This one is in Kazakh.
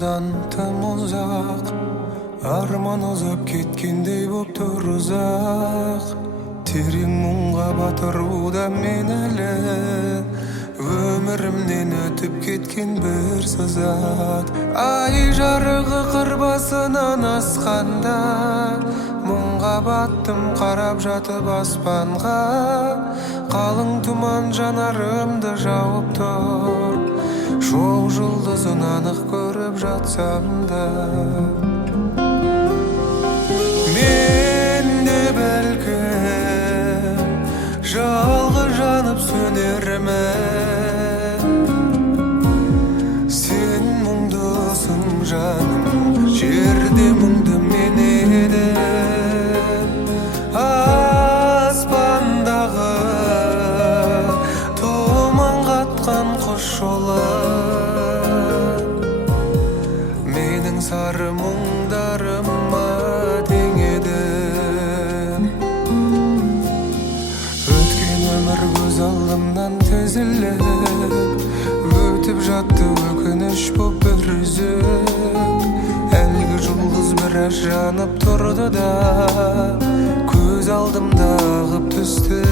Армандардан тым узак, арман узап кеткендей боптур узак. Терең мұңға батыруда мен әлі, өмірімнен өтіп кеткен бір сызат. Ай жарығы қыр басынан асқанда, мұңға баттым қарап жатып аспанға. Қалың тұман жанарымды жауып тұр, шоқ жұлдызын анық көріп жатсам да. Мен де бәлкім жалғыз жанып сөнермін, сен мұңдысың жаным, жерде мұңды мен едім. Аспандағы тұман қатқан құс жолы, менің сары мұңдарыма тең едім. Өткен өмір көз алдымнан тізіліп, өтіп жатты өкініш боп бір үзіп. Әлгі жұлдыз біраз жанып тұрды да, көз алдымда ағып түсті.